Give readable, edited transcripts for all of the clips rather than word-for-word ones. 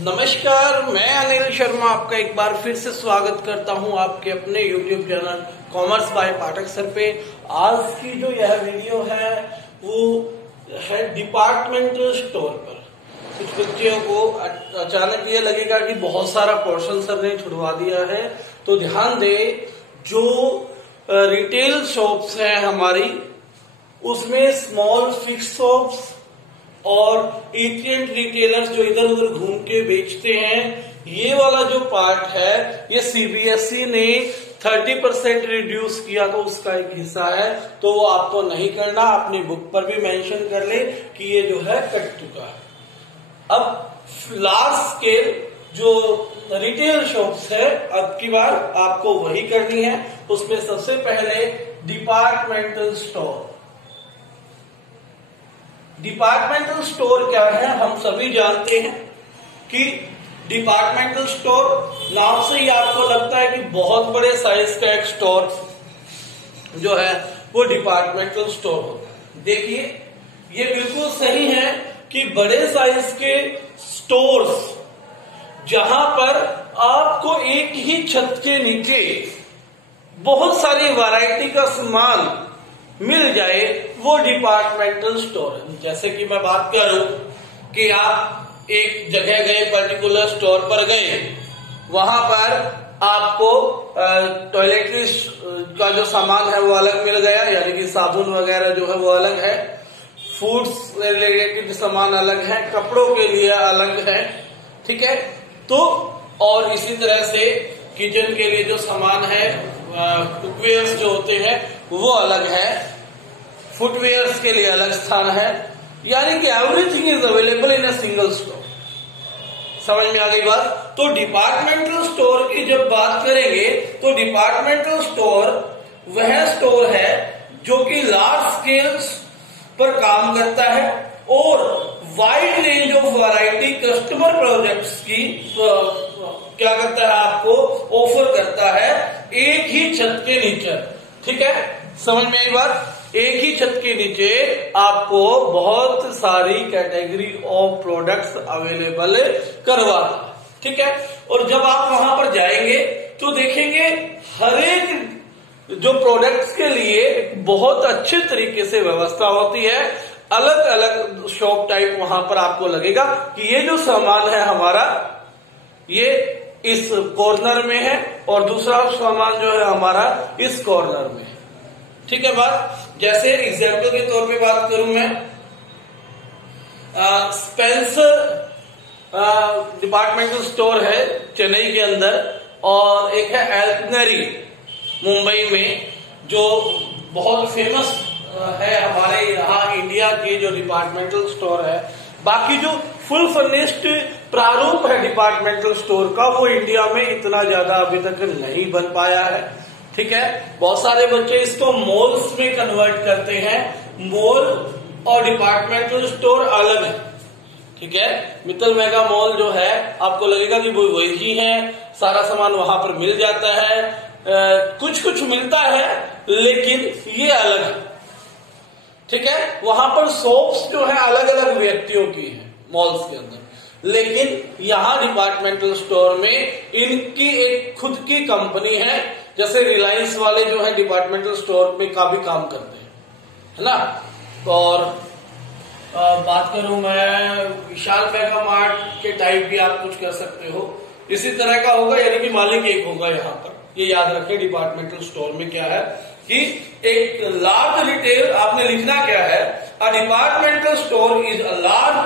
नमस्कार, मैं अनिल शर्मा आपका एक बार फिर से स्वागत करता हूं आपके अपने YouTube channel commerce by Pathak sir पे। आज की जो यह वीडियो है वो है डिपार्टमेंटल स्टोर पर। कुछ बच्चों को अचानक ये लगेगा कि बहुत सारा पोर्शन सर ने छुड़वा दिया है, तो ध्यान दे, जो रिटेल शॉप्स हैं हमारी, उसमें स्मॉल फिक्स शॉप्स और एजेंट रिटेलर्स जो इधर उधर घूम के बेचते हैं, ये वाला जो पार्ट है ये सीबीएसई ने 30% रिड्यूस किया, तो उसका एक हिस्सा है। तो वो आपको नहीं करना, अपनी बुक पर भी मेंशन कर ले कि ये जो है कट चुका है। अब लार्ज स्केल जो रिटेल शॉप्स है, अब की बार आपको वही करनी है। उसमें सबसे पहले डिपार्टमेंटल स्टोर। डिपार्टमेंटल स्टोर क्या है, हम सभी जानते हैं कि डिपार्टमेंटल स्टोर नाम से ही आपको लगता है कि बहुत बड़े साइज का एक स्टोर जो है वो डिपार्टमेंटल स्टोर होता है। देखिए, ये बिल्कुल सही है कि बड़े साइज के स्टोर्स जहां पर आपको एक ही छत के नीचे बहुत सारी वैरायटी का सामान मिल जाए, वो डिपार्टमेंटल स्टोर है। जैसे कि मैं बात करूं कि आप एक जगह गए, पर्टिकुलर स्टोर पर गए, वहां पर आपको टॉयलेटरी का जो सामान है वो अलग मिल गया, यानी कि साबुन वगैरह जो है वो अलग है, फूड्स रिलेटेड सामान अलग है, कपड़ों के लिए अलग है, ठीक है। तो और इसी तरह से किचन के लिए जो सामान है, कुकवेयर्स जो होते हैं वो अलग है, फुटवेयर्स के लिए अलग स्थान है, यानी कि everything is available in a single store. समझ में आ गई बात? तो डिपार्टमेंटल स्टोर की जब बात करेंगे तो डिपार्टमेंटल स्टोर वह स्टोर है जो कि लार्ज स्केल्स पर काम करता है और wide range of variety customer products की क्या करता है, आपको ऑफर करता है एक ही छत के नीचे। ठीक है, समझ में आई बात? एक ही छत के नीचे आपको बहुत सारी कैटेगरी ऑफ प्रोडक्ट्स अवेलेबल करवाता है। ठीक है, और जब आप वहां पर जाएंगे तो देखेंगे हर एक जो प्रोडक्ट्स के लिए बहुत अच्छे तरीके से व्यवस्था होती है। अलग अलग शॉप टाइप वहां पर आपको लगेगा कि ये जो सामान है हमारा, ये इस कॉर्नर में है और दूसरा सामान जो है हमारा इस कॉर्नर में है। ठीक है बात? जैसे एग्जाम्पल के तौर पे बात करूं मैं, स्पेंसर डिपार्टमेंटल स्टोर है चेन्नई के अंदर, और एक है एल्कनरी मुंबई में, जो बहुत फेमस है हमारे यहाँ इंडिया के जो डिपार्टमेंटल स्टोर है। बाकी जो फुल फर्निश्ड प्रारूप है डिपार्टमेंटल स्टोर का, वो इंडिया में इतना ज्यादा अभी तक नहीं बन पाया है। ठीक है, बहुत सारे बच्चे इसको मॉल्स में कन्वर्ट करते हैं। मॉल और डिपार्टमेंटल स्टोर अलग है। ठीक है, मित्तल मेगा मॉल जो है आपको लगेगा कि वो वही है, सारा सामान वहां पर मिल जाता है, कुछ कुछ मिलता है, लेकिन ये अलग है। ठीक है, वहां पर शॉप्स जो है अलग अलग व्यक्तियों की है मॉल्स के अंदर, लेकिन यहाँ डिपार्टमेंटल स्टोर में इनकी एक खुद की कंपनी है। जैसे रिलायंस वाले जो है डिपार्टमेंटल स्टोर में का भी काम करते हैं, है ना। और बात करूं मैं, विशाल मेगा मार्ट के टाइप भी आप कुछ कर सकते हो, इसी तरह का होगा, यानी कि मालिक एक होगा यहाँ पर। ये याद रखें, डिपार्टमेंटल स्टोर में क्या है कि एक लार्ज रिटेल, आपने लिखना क्या है, a departmental store is a large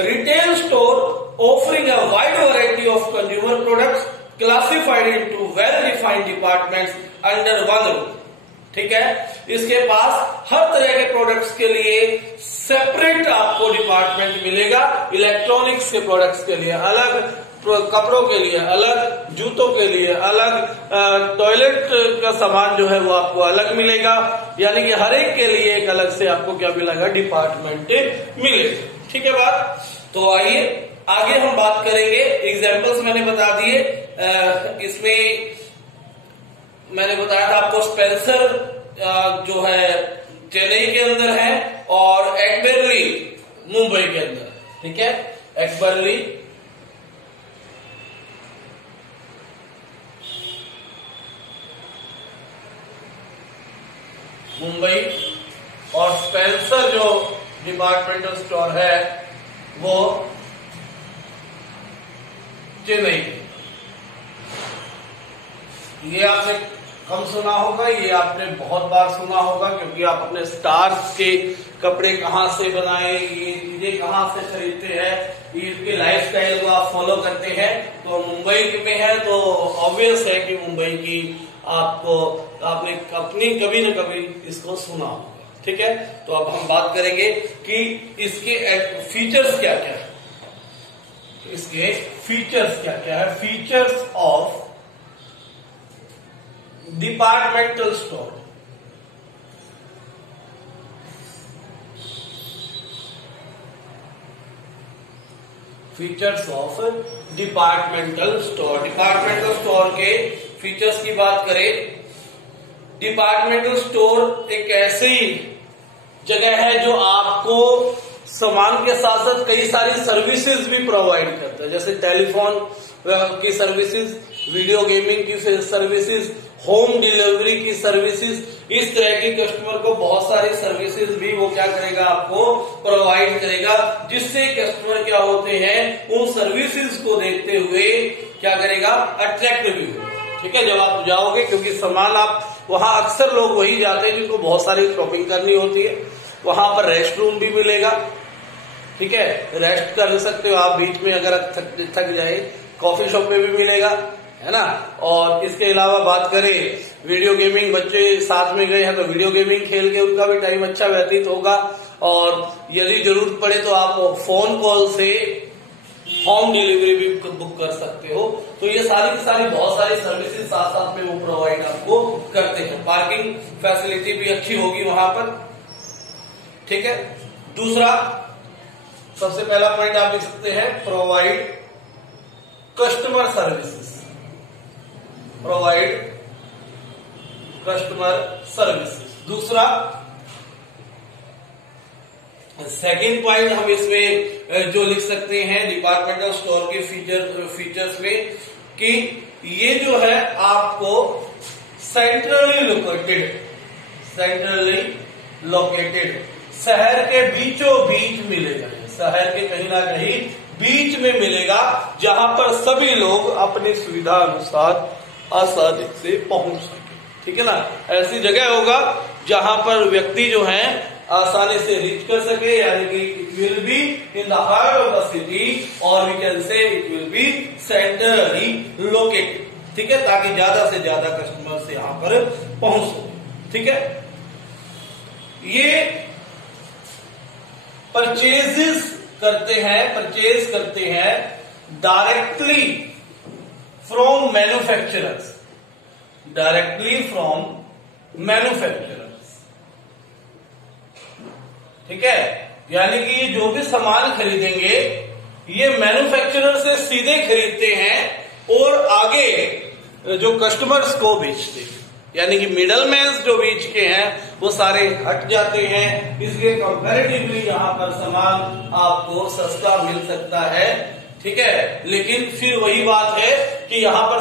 retail store offering a wide variety of consumer products classified into well defined departments under one roof. ठीक है, इसके पास हर तरह के प्रोडक्ट्स के लिए सेपरेट आपको डिपार्टमेंट मिलेगा। इलेक्ट्रॉनिक्स के प्रोडक्ट्स के लिए अलग, कपड़ों के लिए अलग, जूतों के लिए अलग, टॉयलेट का सामान जो है वो आपको अलग मिलेगा, यानी कि हर एक के लिए एक अलग से आपको क्या मिलेगा, डिपार्टमेंट मिलेगा। ठीक है बात? तो आइए आगे हम बात करेंगे। एग्जाम्पल्स मैंने बता दिए, इसमें मैंने बताया था आपको स्पेंसर जो है चेन्नई के अंदर है और एक्बेरली मुंबई के अंदर। ठीक है, एक्बेरली मुंबई, और स्पेंसर जो डिपार्टमेंटल स्टोर है वो चेन्नई। ये आपने कम सुना होगा, ये आपने बहुत बार सुना होगा, क्योंकि आप अपने स्टार्स के कपड़े कहाँ से बनाए, ये चीजें कहाँ से खरीदते हैं, ये इसके लाइफस्टाइल को आप फॉलो करते हैं। तो मुंबई में है तो ऑब्वियस है कि मुंबई की आपने अपनी कभी न कभी इसको सुना होगा। ठीक है, तो अब हम बात करेंगे कि इसके फीचर्स क्या क्या है। इसके फीचर्स क्या क्या है। Features of departmental store. Features of departmental store. Departmental store के फीचर्स की बात करें, डिपार्टमेंटल स्टोर एक ऐसी जगह है जो आपको सामान के साथ साथ कई सारी सर्विसेज भी प्रोवाइड करता है, जैसे टेलीफोन की सर्विसेज, वीडियो गेमिंग की सर्विसेज, होम डिलीवरी की सर्विसेज, इस तरह की कस्टमर को बहुत सारी सर्विसेज भी वो क्या करेगा, आपको प्रोवाइड करेगा, जिससे कस्टमर क्या होते हैं, उन सर्विसेज को देखते हुए क्या करेगा, अट्रैक्ट भी होगा। ठीक है, जब आप जाओगे, क्योंकि सामान आप वहां अक्सर लोग वही जाते हैं जिनको बहुत सारी शॉपिंग करनी होती है। वहां पर रेस्ट रूम भी मिलेगा। ठीक है, रेस्ट कर सकते हो आप बीच में, अगर थक जाए, कॉफी शॉप में भी मिलेगा, है ना। और इसके अलावा बात करें वीडियो गेमिंग, बच्चे साथ में गए हैं तो वीडियो गेमिंग खेल के उनका भी टाइम अच्छा व्यतीत होगा। और यदि जरूरत पड़े तो आप फोन कॉल से होम डिलीवरी भी बुक कर सकते हो। तो ये सारी की सारी बहुत सारी सर्विसेज साथ साथ में वो प्रोवाइड आपको करते हैं। पार्किंग फैसिलिटी भी अच्छी होगी वहां पर। ठीक है, दूसरा सबसे पहला पॉइंट आप लिख सकते हैं, provide customer services. Provide customer services. दूसरा, सेकेंड पॉइंट हम इसमें जो लिख सकते हैं डिपार्टमेंटल स्टोर के फीचर्स में, कि ये जो है आपको सेंट्रली लोकेटेड शहर के बीचों बीच मिलेगा। शहर के कहीं ना कहीं बीच में मिलेगा, जहां पर सभी लोग अपनी सुविधा अनुसार आसानी से पहुंच सके। ठीक है ना, ऐसी जगह होगा जहां पर व्यक्ति जो है आसानी से रीच कर सके, यानी कि it will be in the heart of the city, और we can say it will be centrally located. ठीक है, ताकि ज्यादा से ज्यादा कस्टमर्स यहां पर पहुंच सके। ठीक है, ये परचेज करते हैं डायरेक्टली फ्रॉम मैन्युफैक्चरर्स। ठीक है, यानी कि ये जो भी सामान खरीदेंगे ये मैन्युफैक्चरर से सीधे खरीदते हैं और आगे जो कस्टमर्स को बेचते हैं, यानी कि मिडलमैन जो बीच के हैं वो सारे हट जाते हैं। इसलिए कंपैरेटिवली यहाँ पर सामान आपको सस्ता मिल सकता है। ठीक है, लेकिन फिर वही बात है कि यहाँ पर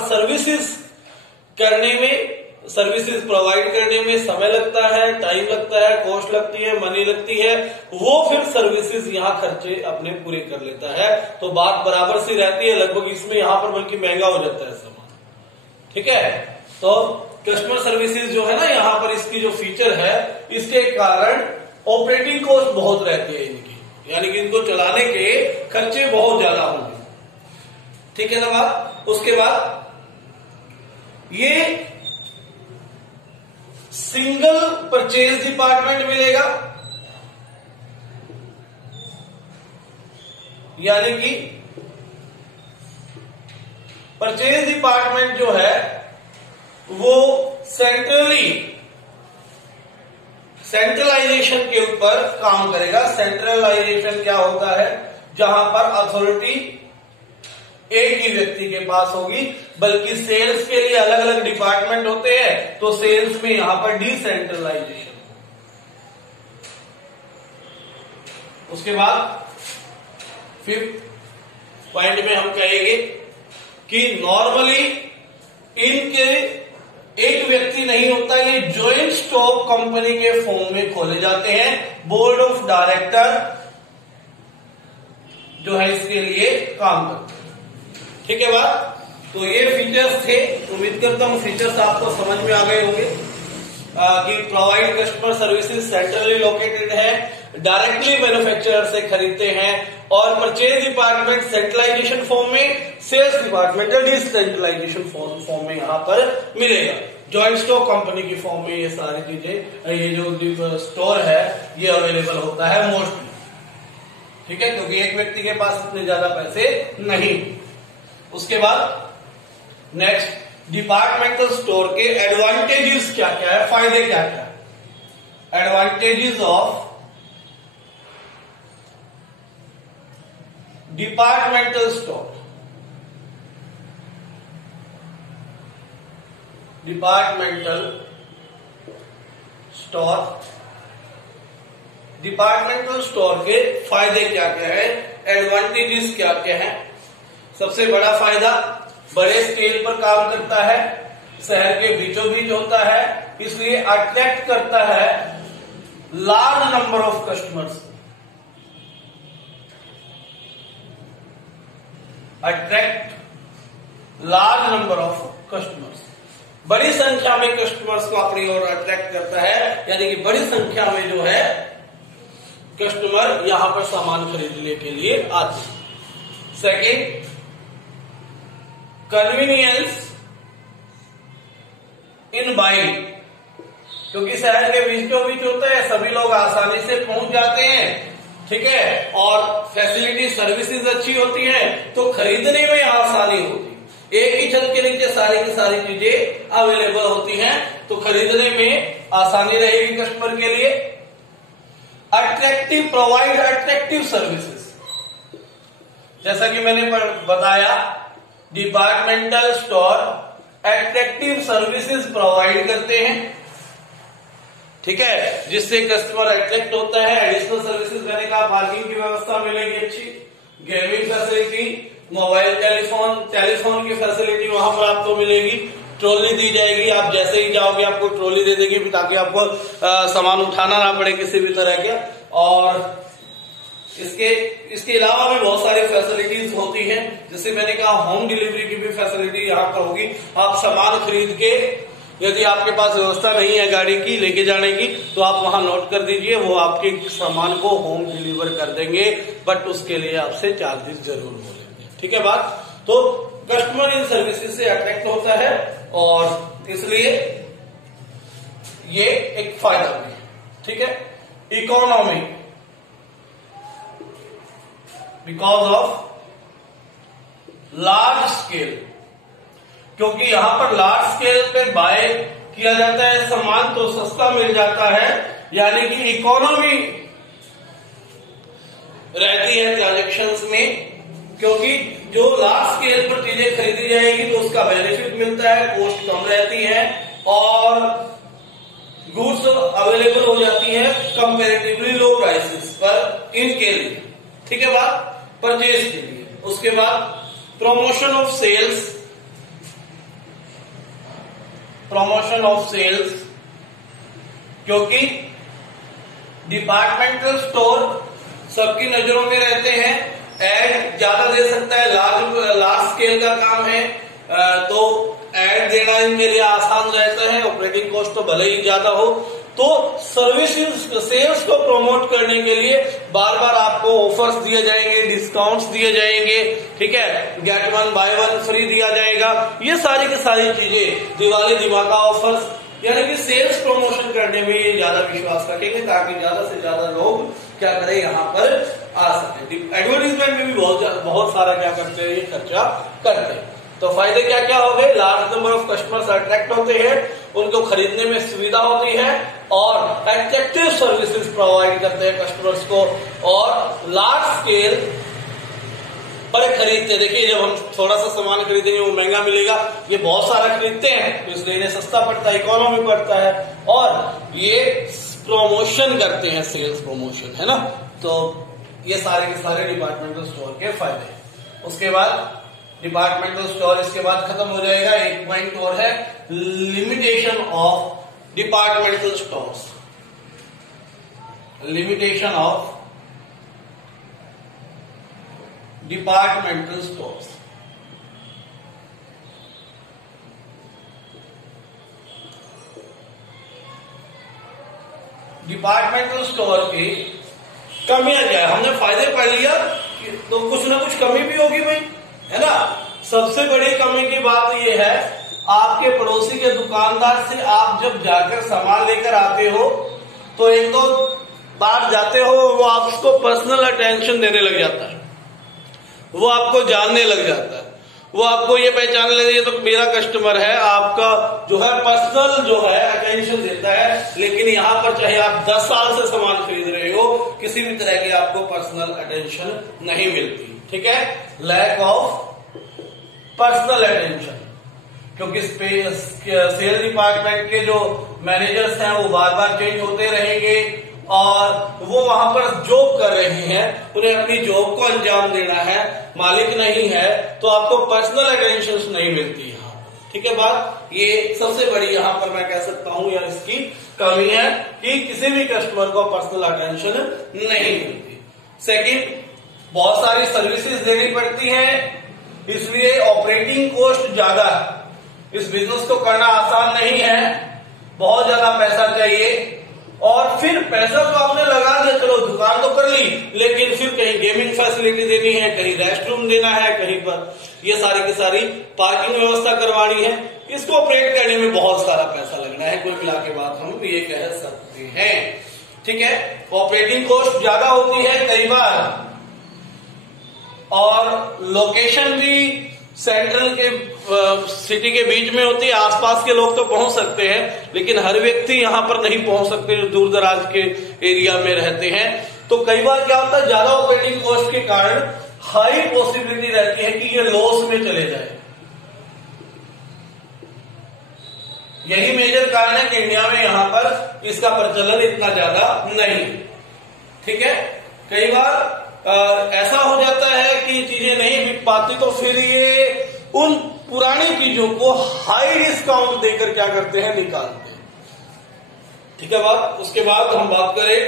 सर्विसेज प्रोवाइड करने में समय लगता है, टाइम लगता है, कॉस्ट लगती है, मनी लगती है, वो फिर सर्विसेज यहाँ खर्चे अपने पूरे कर लेता है। तो बात बराबर सी रहती है लगभग, इसमें यहाँ पर बल्कि महंगा हो जाता है सामान। ठीक है, तो कस्टमर सर्विसेज जो है ना, यहाँ पर इसकी जो फीचर है, इसके कारण ऑपरेटिंग कॉस्ट बहुत रहती है इनकी, यानी कि इनको चलाने के खर्चे बहुत ज्यादा होंगे। ठीक है ना बात। उसके बाद ये सिंगल परचेज डिपार्टमेंट मिलेगा, यानी कि परचेज डिपार्टमेंट जो है वो सेंट्रलाइजेशन के ऊपर काम करेगा। सेंट्रलाइजेशन क्या होता है, जहां पर अथॉरिटी एक ही व्यक्ति के पास होगी, बल्कि सेल्स के लिए अलग अलग डिपार्टमेंट होते हैं, तो सेल्स में यहां पर डिसेंट्रलाइजेशन। उसके बाद फिफ्थ पॉइंट में हम कहेंगे कि नॉर्मली इनके एक व्यक्ति नहीं होता, ये ज्वाइंट स्टॉक कंपनी के फॉर्म में खोले जाते हैं। बोर्ड ऑफ डायरेक्टर जो है इसके लिए काम करते हैं। ठीक है बात। तो ये फीचर्स थे, उम्मीद करता हूं फीचर्स आपको समझ में आ गए होंगे कि provide customer services centrally located है, डायरेक्टली मैन्युफैक्चरर से खरीदते हैं और परचेज डिपार्टमेंट सेंट्रलाइजेशन फॉर्म में, सेल्स डिपार्टमेंट डिसेंट्रलाइजेशन फॉर्म में यहां पर मिलेगा। जॉइंट स्टॉक कंपनी की फॉर्म में ये सारी चीजें, ये जो स्टोर है ये अवेलेबल होता है मोस्टली। ठीक है, क्योंकि एक व्यक्ति के पास इतने ज्यादा पैसे नहीं। उसके बाद नेक्स्ट, डिपार्टमेंटल स्टोर के एडवांटेजेस क्या क्या है, फायदे क्या क्या है। Advantages of departmental store. Departmental store के फायदे क्या क्या है, एडवांटेजेस क्या क्या है। सबसे बड़ा फायदा, बड़े स्केल पर काम करता है, शहर के बीचों बीच होता है, इसलिए अट्रैक्ट करता है large number of customers. Attract large number of customers, बड़ी संख्या में कस्टमर्स को अपनी ओर अट्रैक्ट करता है, यानी कि बड़ी संख्या में जो है कस्टमर यहां पर सामान खरीदने के लिए आते हैं। सेकेंड, कन्वीनियंस इन बाइंग, क्योंकि शहर के बीचों बीच होता है, सभी लोग आसानी से पहुंच जाते हैं। ठीक है, और फैसिलिटी सर्विसेज अच्छी होती है तो खरीदने में आसानी होती है। एक ही छत के नीचे सारी की सारी चीजें अवेलेबल होती हैं तो खरीदने में आसानी रहेगी कस्टमर के लिए। अट्रैक्टिव, प्रोवाइड अट्रैक्टिव सर्विसेज, जैसा कि मैंने बताया departmental store attractive services provide करते हैं। ठीक है, जिससे कस्टमर अट्रैक्ट होता है। एडिशनल सर्विसेज मैंने कहा, पार्किंग की व्यवस्था मिलेगी अच्छी, गेमिंग फैसिलिटी, मोबाइल टेलीफोन की फैसिलिटी वहां पर आपको मिलेगी, ट्रॉली दी जाएगी, आप जैसे ही जाओगे आपको ट्रॉली दे देगी ताकि आपको सामान उठाना ना पड़े किसी भी तरह के। और इसके अलावा भी बहुत सारी फैसिलिटीज होती हैं, जैसे मैंने कहा होम डिलीवरी की भी फैसिलिटी यहाँ पर होगी। आप सामान खरीद के, यदि आपके पास व्यवस्था नहीं है गाड़ी की लेके जाने की, तो आप वहां नोट कर दीजिए, वो आपके सामान को होम डिलीवर कर देंगे, बट उसके लिए आपसे चार्जेस जरूर बोलेंगे। ठीक है बात। तो कस्टमर इन सर्विसेज से अट्रैक्ट होता है और इसलिए ये एक फायदा भी है। ठीक है, economy, because of large scale, क्योंकि यहां पर लार्ज स्केल पे बाय किया जाता है सामान तो सस्ता मिल जाता है, यानी कि इकोनॉमी रहती है ट्रांजैक्शंस में, क्योंकि जो लार्ज स्केल पर चीजें खरीदी जाएगी तो उसका बेनिफिट मिलता है, कॉस्ट कम रहती है और गुड्स अवेलेबल हो जाती है कंपैरेटिवली लो प्राइसेस पर इनके लिए। ठीक है बात, परचेज के लिए। उसके बाद प्रमोशन ऑफ सेल्स, क्योंकि डिपार्टमेंटल स्टोर सबकी नजरों में रहते हैं, एड ज्यादा दे सकता है, लार्ज स्केल का काम है तो एड देना इनके लिए आसान रहता है, ऑपरेटिंग कॉस्ट तो भले ही ज्यादा हो। तो सर्विसेज सेल्स को प्रमोट करने के लिए बार बार आपको ऑफर्स दिए जाएंगे, डिस्काउंट्स दिए जाएंगे। ठीक है, गेट 1 बाय 1 फ्री दिया जाएगा, ये सारी की सारी चीजें, दिवाली दिमाका ऑफर्स, यानी कि सेल्स प्रमोशन करने में ये ज्यादा विश्वास रखेंगे ताकि ज्यादा से ज्यादा लोग क्या करें यहाँ पर आ सके। एडवर्टीजमेंट में भी बहुत सारा क्या करते हैं, ये खर्चा करते हैं। तो फायदे क्या क्या हो गए, large number of customers attract होते हैं, उनको खरीदने में सुविधा होती है और अट्रैक्टिव सर्विसेज प्रोवाइड करते हैं कस्टमर्स को, और लार्ज स्केल पर खरीदते। देखिए जब हम थोड़ा सा सामान खरीदेंगे वो महंगा मिलेगा, ये बहुत सारा खरीदते हैं तो इसलिए इन्हें सस्ता पड़ता है, इकोनॉमी पड़ता है, और ये प्रमोशन करते हैं, सेल्स प्रमोशन, है ना। तो ये सारे के सारे डिपार्टमेंटल स्टोर के फायदे। उसके बाद डिपार्टमेंटल स्टोर इसके बाद खत्म हो जाएगा। एक पॉइंट और है, limitation of departmental stores. Limitation of departmental stores. Departmental store की कमियां क्या है? हमने फायदे पढ़ लिया तो कुछ ना कुछ कमी भी होगी भाई, है ना। सबसे बड़ी कमी की बात यह है, आपके पड़ोसी के दुकानदार से आप जब जाकर सामान लेकर आते हो तो एक दो बार जाते हो, वो आपको पर्सनल अटेंशन देने लग जाता है, वो आपको जानने लग जाता है, वो आपको ये पहचानने लगे ये तो मेरा कस्टमर है, आपका जो है पर्सनल जो है अटेंशन देता है। लेकिन यहाँ पर चाहे आप 10 साल से सामान खरीद रहे हो, किसी भी तरह की आपको पर्सनल अटेंशन नहीं मिलती। ठीक है, लैक ऑफ पर्सनल अटेंशन, क्योंकि सेल डिपार्टमेंट के जो मैनेजर्स हैं वो बार बार चेंज होते रहेंगे और वो वहां पर जॉब कर रहे हैं, उन्हें अपनी जॉब को अंजाम देना है, मालिक नहीं है, तो आपको पर्सनल अटेंशन नहीं मिलती यहाँ पर। ठीक है बात, ये सबसे बड़ी यहाँ पर मैं कह सकता हूं या इसकी कमी है कि किसी भी कस्टमर को पर्सनल अटेंशन नहीं मिलती। सेकंड, बहुत सारी सर्विसेज देनी पड़ती है, इसलिए ऑपरेटिंग कॉस्ट ज्यादा है। इस बिजनेस को करना आसान नहीं है, बहुत ज्यादा पैसा चाहिए, और फिर पैसा तो आपने लगा दिया, चलो दुकान तो कर ली, लेकिन फिर कहीं गेमिंग फैसिलिटी देनी है, कहीं रेस्ट रूम देना है, कहीं पर ये सारी की सारी पार्किंग व्यवस्था करवानी है, इसको ऑपरेट करने में बहुत सारा पैसा लगना है। कुल मिला के बात हम ये कह सकते हैं। ठीक है, ऑपरेटिंग कॉस्ट ज्यादा होती है कई बार, और लोकेशन भी सेंट्रल के सिटी के बीच में होती है, आसपास के लोग तो पहुंच सकते हैं, लेकिन हर व्यक्ति यहां पर नहीं पहुंच सकते जो दूर दराज के एरिया में रहते हैं। तो कई बार क्या होता है, ज्यादा ऑपरेटिंग कॉस्ट के कारण हाई पॉसिबिलिटी रहती है कि ये लॉस में चले जाए। यही मेजर कारण है कि इंडिया में यहां पर इसका प्रचलन इतना ज्यादा नहीं। ठीक है, कई बार ऐसा हो जाता है कि चीजें नहीं बिक पाती, तो फिर ये उन पुरानी चीजों को हाई डिस्काउंट देकर क्या करते हैं, निकालते हैं। ठीक है बात। उसके बाद हम बात करें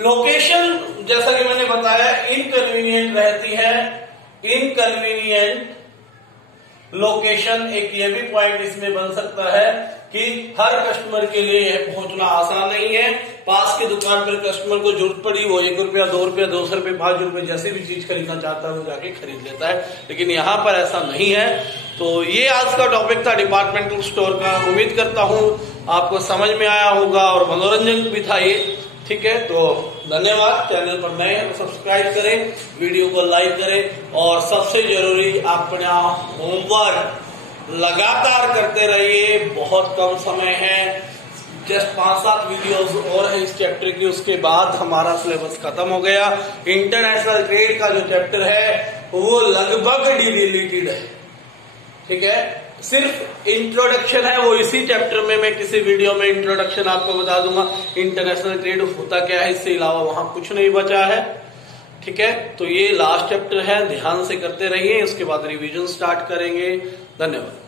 लोकेशन, जैसा कि मैंने बताया इनकन्वीनियंट रहती है, इनकन्वीनियंट लोकेशन एक ये भी पॉइंट इसमें बन सकता है कि हर कस्टमर के लिए पहुंचना आसान नहीं है। पास की दुकान पर कस्टमर को जरूरत पड़ी, वो 1 रुपया 2 रुपया 2 रुपये 5 रुपये जैसे भी चीज खरीदना चाहता है वो जाके खरीद लेता है, लेकिन यहाँ पर ऐसा नहीं है। तो ये आज का टॉपिक था डिपार्टमेंटल स्टोर का। उम्मीद करता हूँ आपको समझ में आया होगा और मनोरंजन भी था ये। ठीक है, तो धन्यवाद। चैनल पर नए हैं तो सब्सक्राइब करें, वीडियो को लाइक करें, और सबसे जरूरी अपना होमवर्क लगातार करते रहिए। बहुत कम समय है, जस्ट 5-7 वीडियोस और है इस चैप्टर की, उसके बाद हमारा सिलेबस खत्म हो गया। इंटरनेशनल ट्रेड का जो चैप्टर है वो लगभग डिलीटेड है। ठीक है, सिर्फ इंट्रोडक्शन है, वो इसी चैप्टर में मैं किसी वीडियो में इंट्रोडक्शन आपको बता दूंगा इंटरनेशनल ट्रेड होता क्या है, इससे अलावा वहां कुछ नहीं बचा है। ठीक है, तो ये लास्ट चैप्टर है, ध्यान से करते रहिए, उसके बाद रिवीजन स्टार्ट करेंगे। धन्यवाद।